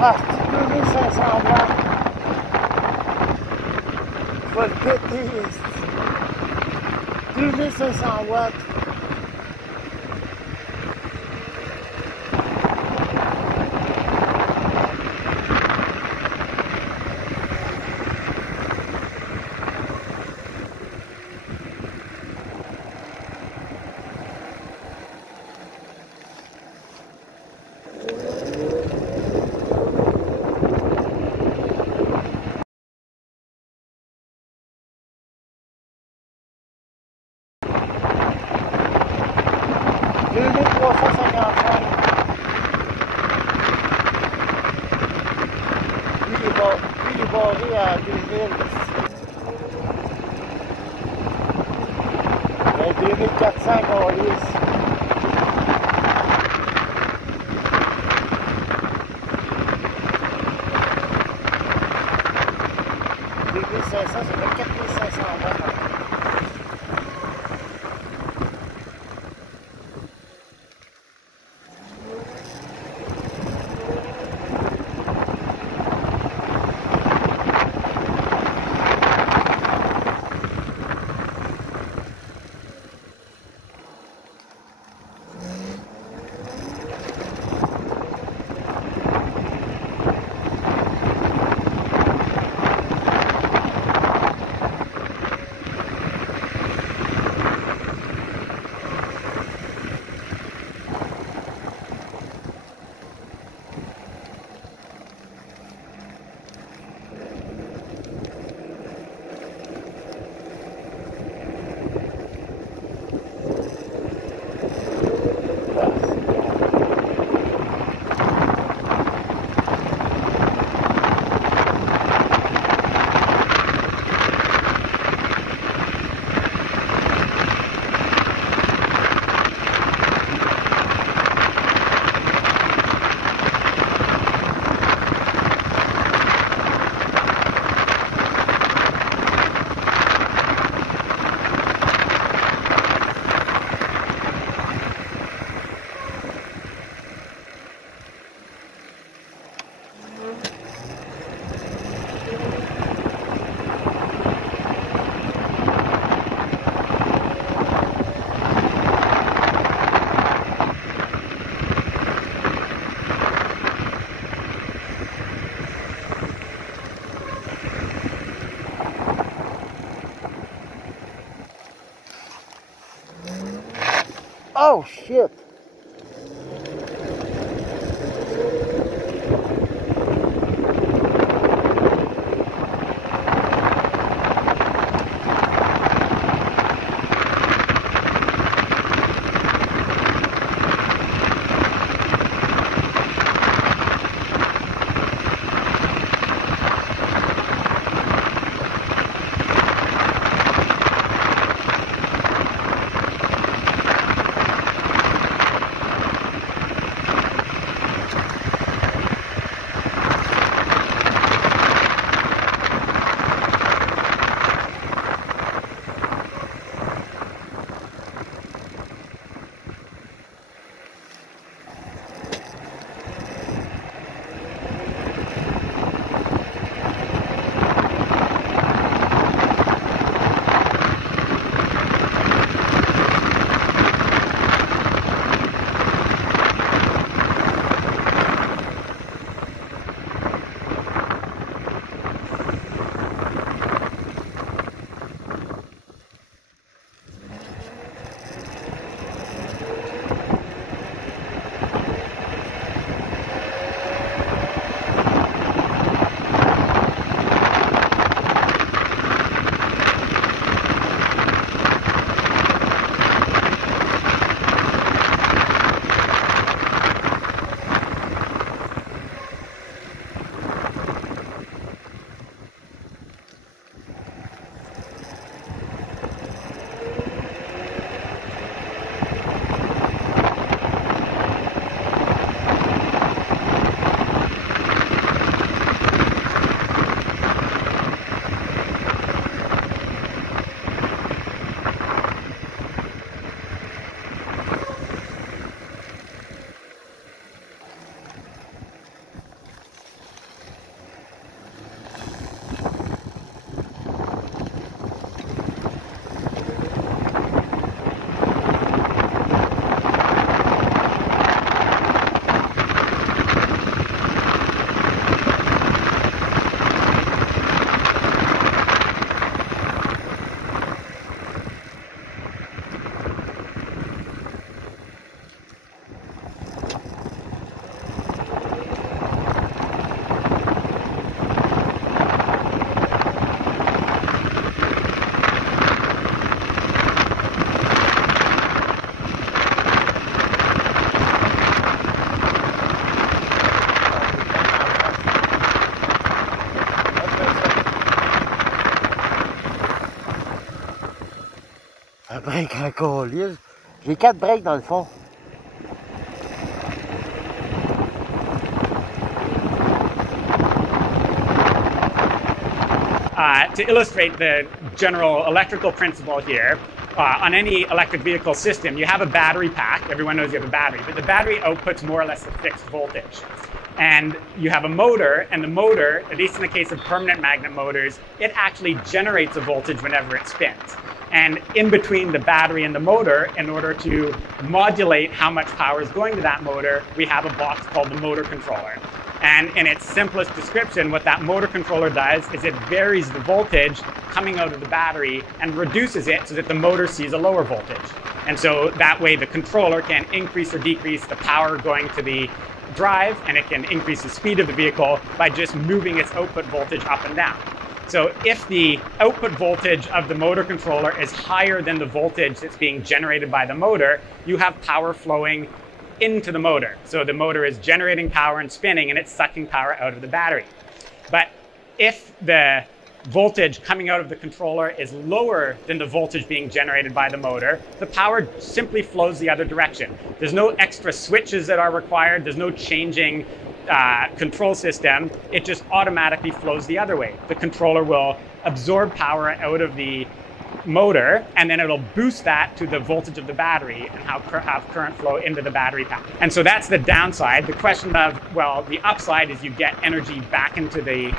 Ah, 2500 watts. Je vais le péter. 2500 watts. Lui, il est barré à 2000. 2400 colis. Ça fait 4500 watts. Oh shit! Colisse. J'ai 4 breaks dans le fond. To illustrate the general electrical principle here, on any electric vehicle system, you have a battery pack. Everyone knows you have a battery, but the battery outputs more or less a fixed voltage. And you have a motor, and the motor, at least in the case of permanent magnet motors, it actually generates a voltage whenever it spins. And in between the battery and the motor, in order to modulate how much power is going to that motor, we have a box called the motor controller. And in its simplest description, what that motor controller does is it varies the voltage coming out of the battery and reduces it so that the motor sees a lower voltage. And so that way the controller can increase or decrease the power going to the drive, and it can increase the speed of the vehicle by just moving its output voltage up and down. So if the output voltage of the motor controller is higher than the voltage that's being generated by the motor, you have power flowing into the motor. So the motor is generating power and spinning, and it's sucking power out of the battery. But if the voltage coming out of the controller is lower than the voltage being generated by the motor, the power simply flows the other direction. There's no extra switches that are required. There's no changing control system. It just automatically flows the other way. The controller will absorb power out of the motor, and then it'll boost that to the voltage of the battery and have current flow into the battery pack. And so that's the downside. The question of, well, the upside is you get energy back into the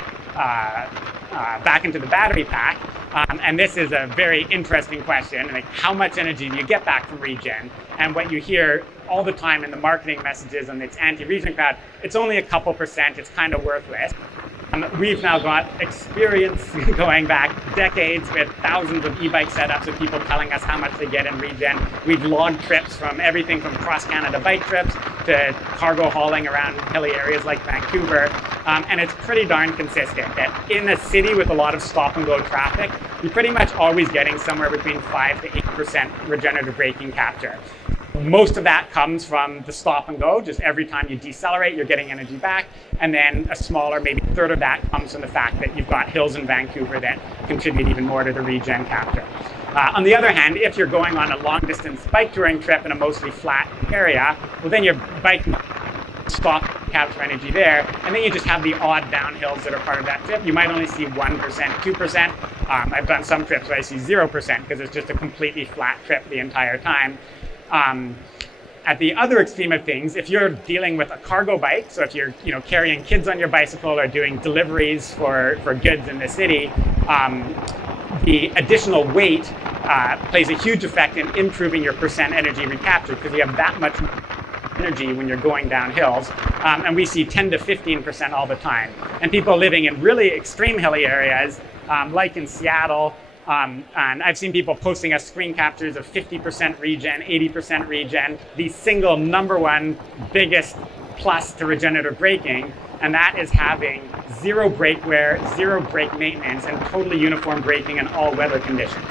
battery pack. And this is a very interesting question. Like, how much energy do you get back from regen? And what you hear all the time in the marketing messages and its anti-regen crowd, it's only a couple percent, it's kind of worthless. We've now got experience going back decades with thousands of e-bike setups of people telling us how much they get in regen. We've logged trips from everything from cross-Canada bike trips to cargo hauling around hilly areas like Vancouver. And it's pretty darn consistent that in a city with a lot of stop-and-go traffic, you're pretty much always getting somewhere between 5 to 8% regenerative braking capture. Most of that comes from the stop and go. Just every time you decelerate, you're getting energy back. And then a smaller, maybe a third of that comes from the fact that you've got hills in Vancouver that contribute even more to the regen capture. On the other hand, if you're going on a long distance bike touring trip in a mostly flat area, well, then your bike stop capture energy there, and then you just have the odd downhills that are part of that trip. You might only see 1%, 2%. I've done some trips where I see 0% because it's just a completely flat trip the entire time. At the other extreme of things, if you're dealing with a cargo bike, so if you're carrying kids on your bicycle or doing deliveries for goods in the city, the additional weight plays a huge effect in improving your percent energy recaptured because you have that much energy when you're going down hills. And we see 10 to 15% all the time. And people living in really extreme hilly areas, like in Seattle, and I've seen people posting us screen captures of 50% regen, 80% regen, the single #1 biggest plus to regenerative braking, and that is having zero brake wear, zero brake maintenance, and totally uniform braking in all weather conditions.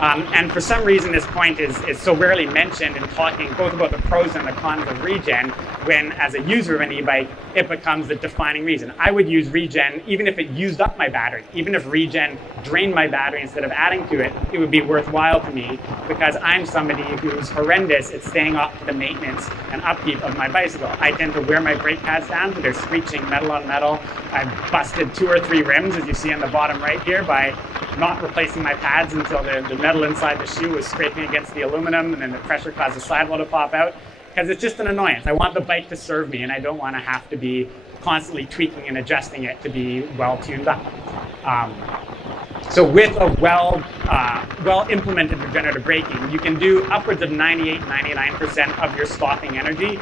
And for some reason, this point is so rarely mentioned in talking both about the pros and the cons of regen, when as a user of an e-bike, it becomes the defining reason. I would use regen even if it used up my battery. Even if regen drained my battery instead of adding to it, it would be worthwhile to me because I'm somebody who's horrendous at staying up to the maintenance and upkeep of my bicycle. I tend to wear my brake pads down, so they're screeching metal on metal. I've busted 2 or 3 rims, as you see on the bottom right here, by not replacing my pads until the metal inside the shoe was scraping against the aluminum, and then the pressure caused the sidewall to pop out, because it's just an annoyance. I want the bike to serve me, and I don't want to have to be constantly tweaking and adjusting it to be well tuned up. So with a well implemented regenerative braking, you can do upwards of 98, 99% of your stopping energy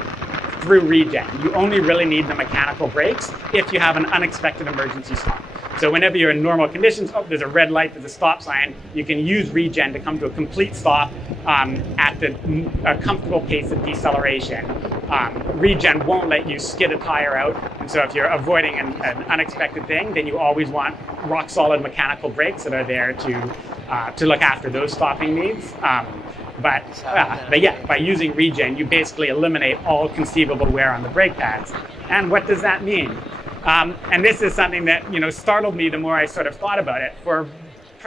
through regen. You only really need the mechanical brakes if you have an unexpected emergency stop. So whenever you're in normal conditions, oh, there's a red light, there's a stop sign, you can use regen to come to a complete stop at a comfortable pace of deceleration. Regen won't let you skid a tire out, and so if you're avoiding an unexpected thing, then you always want rock solid mechanical brakes that are there to look after those stopping needs. But yeah, by using regen, you basically eliminate all conceivable wear on the brake pads. And what does that mean? And this is something that startled me the more I sort of thought about it.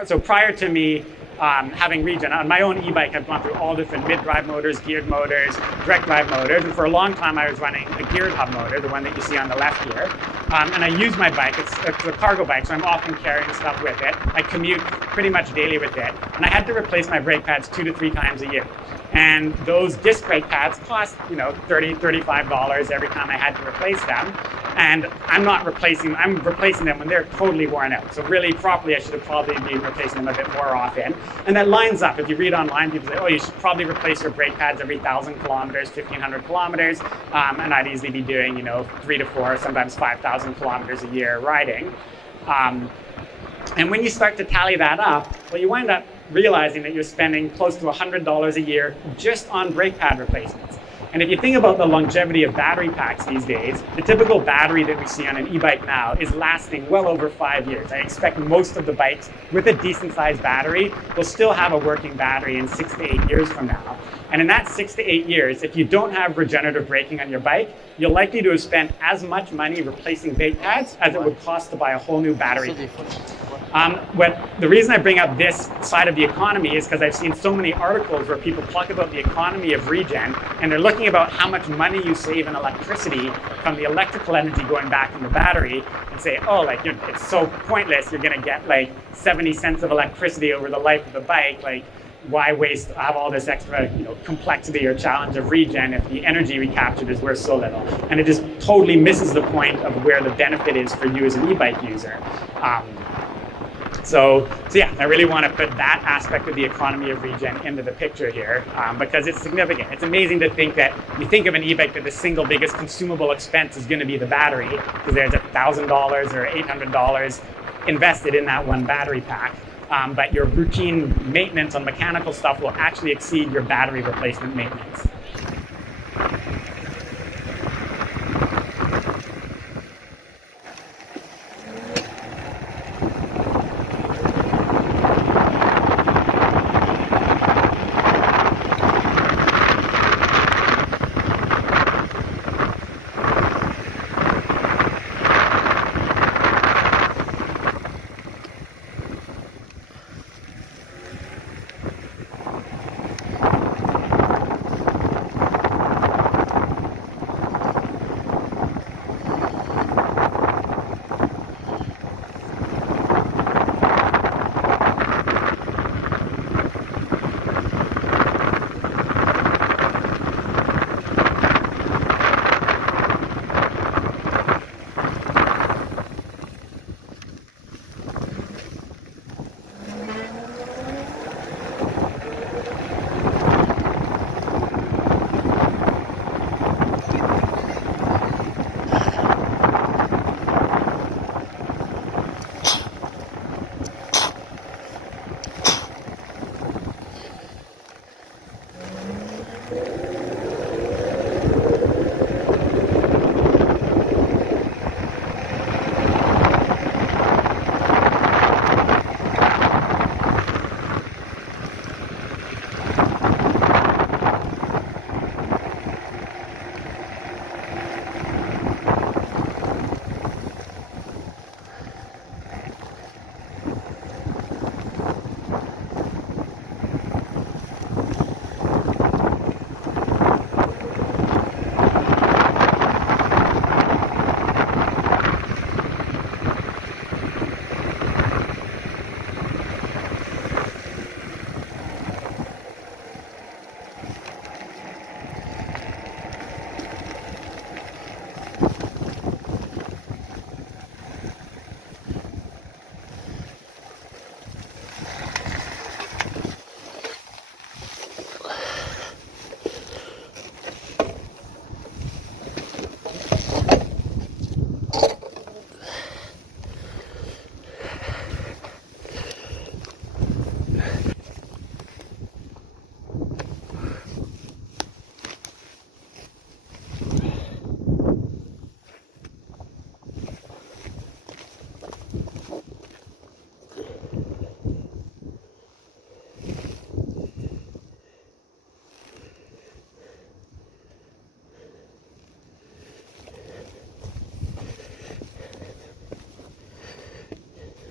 So prior to me having Regen. On my own e-bike, I've gone through all different mid-drive motors, geared motors, direct drive motors, and for a long time I was running a geared hub motor, the one that you see on the left here. And I use my bike, it's a cargo bike, so I'm often carrying stuff with it. I commute pretty much daily with it, and I had to replace my brake pads 2 to 3 times a year. And those disc brake pads cost, you know, $30, $35 every time I had to replace them. And I'm replacing them when they're totally worn out. So really, properly, I should have probably been replacing them a bit more often. And that lines up. If you read online, people say, oh, you should probably replace your brake pads every 1,000 kilometers, 1,500 kilometers. And I'd easily be doing, you know, 3 to 4, sometimes 5,000 kilometers a year riding. And when you start to tally that up, well, you wind up realizing that you're spending close to $100 a year just on brake pad replacements. And if you think about the longevity of battery packs these days, the typical battery that we see on an e-bike now is lasting well over 5 years. I expect most of the bikes with a decent sized battery will still have a working battery in 6 to 8 years from now. And in that 6 to 8 years, if you don't have regenerative braking on your bike, you're likely to have spent as much money replacing brake pads as it would cost to buy a whole new battery. The reason I bring up this side of the economy is because I've seen so many articles where people talk about the economy of regen, and they're looking about how much money you save in electricity from the electrical energy going back in the battery, and say, oh, like it's so pointless. You're going to get like 70 cents of electricity over the life of the bike. Like, why have all this extra, you know, complexity or challenge of regen if the energy recaptured is worth so little? And it just totally misses the point of where the benefit is for you as an e-bike user. So yeah, I really want to put that aspect of the economy of regen into the picture here because it's significant. It's amazing to think that you think of an e-bike that the single biggest consumable expense is going to be the battery, because there's $1,000 or $800 invested in that one battery pack. But your routine maintenance on mechanical stuff will actually exceed your battery replacement maintenance.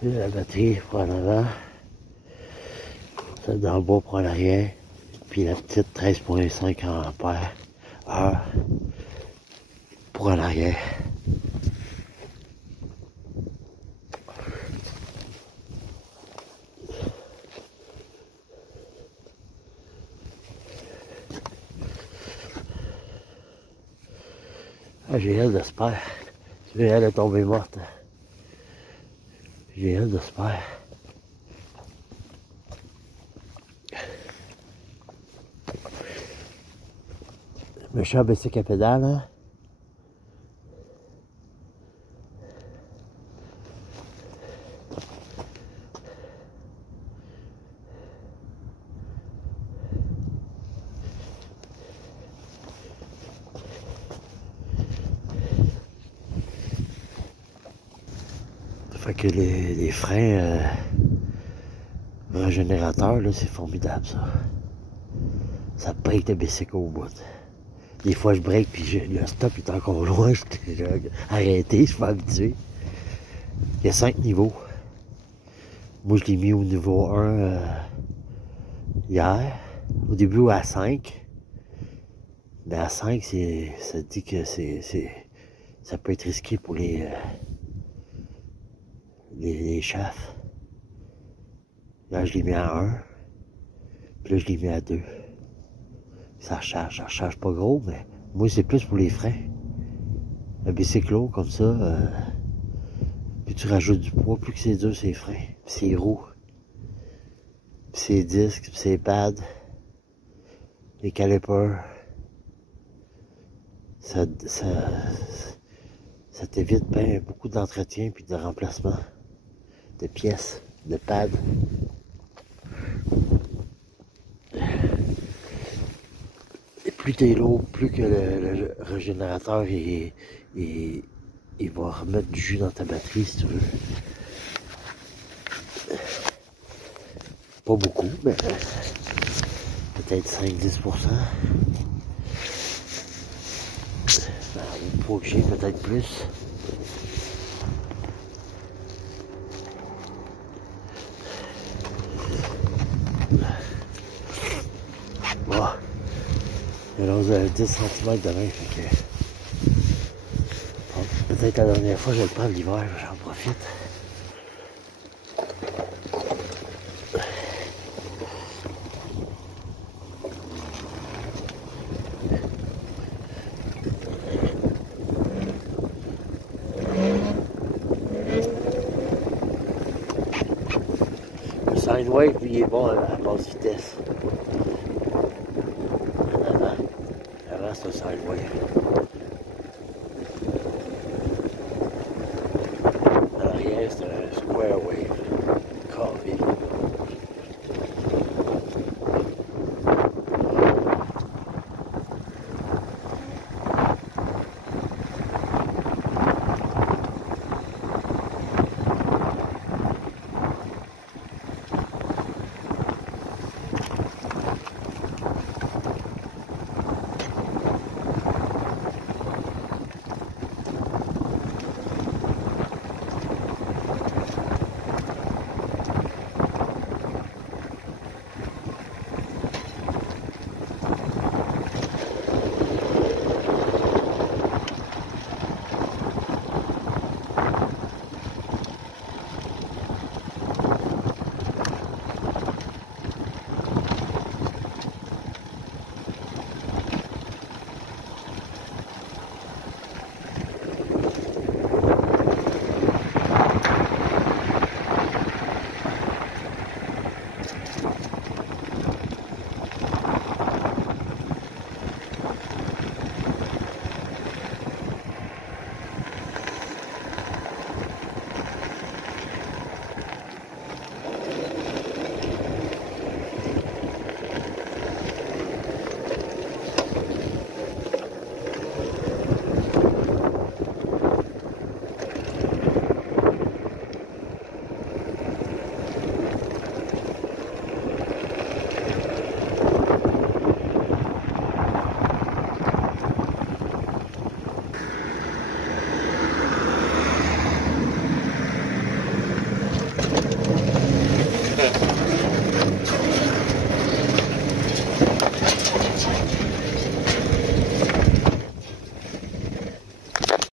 La batterie, voilà là. Celle d'en bas pour l'arrière. Puis la petite 13,5 ampères heure pour en arrière. Ah, j'ai elle de spare. Tu vois, elle est tombée morte. J'ai elle de spare. Méchant bicycle à pédale, hein? Fait que les freins régénérateurs, là, c'est formidable, ça. Ça break le bicycle au bout. Des fois, je break, puis le stop est encore loin. J'ai arrêté, je suis pas habitué. Il y a 5 niveaux. Moi, je l'ai mis au niveau 1 hier. Au début, à 5. Mais à 5, ça dit que ça peut être risqué pour les chafs. Là, je l'ai mis à 1. Puis là, je l'ai mis à 2. Ça recharge pas gros, mais moi, c'est plus pour les freins. Un bicycle lourd comme ça, puis tu rajoutes du poids, plus que c'est dur, c'est freins. Puis c'est roues. Puis c'est disques, puis c'est pads. Les calipers. Ça t'évite bien beaucoup d'entretien puis de remplacement de pièces, de pads. Et plus t'es lourd, plus que le régénérateur il va remettre du jus dans ta batterie si tu veux. Pas beaucoup, mais peut-être 5-10%. Au poids que j'ai, peut-être plus. Bon. Il y a 10 cm de main, fait que... Bon, peut-être la dernière fois, je le prends l'hiver, j'en profite. Le sine wave, lui, il est bon à basse vitesse. Avant, c'est un sine wave.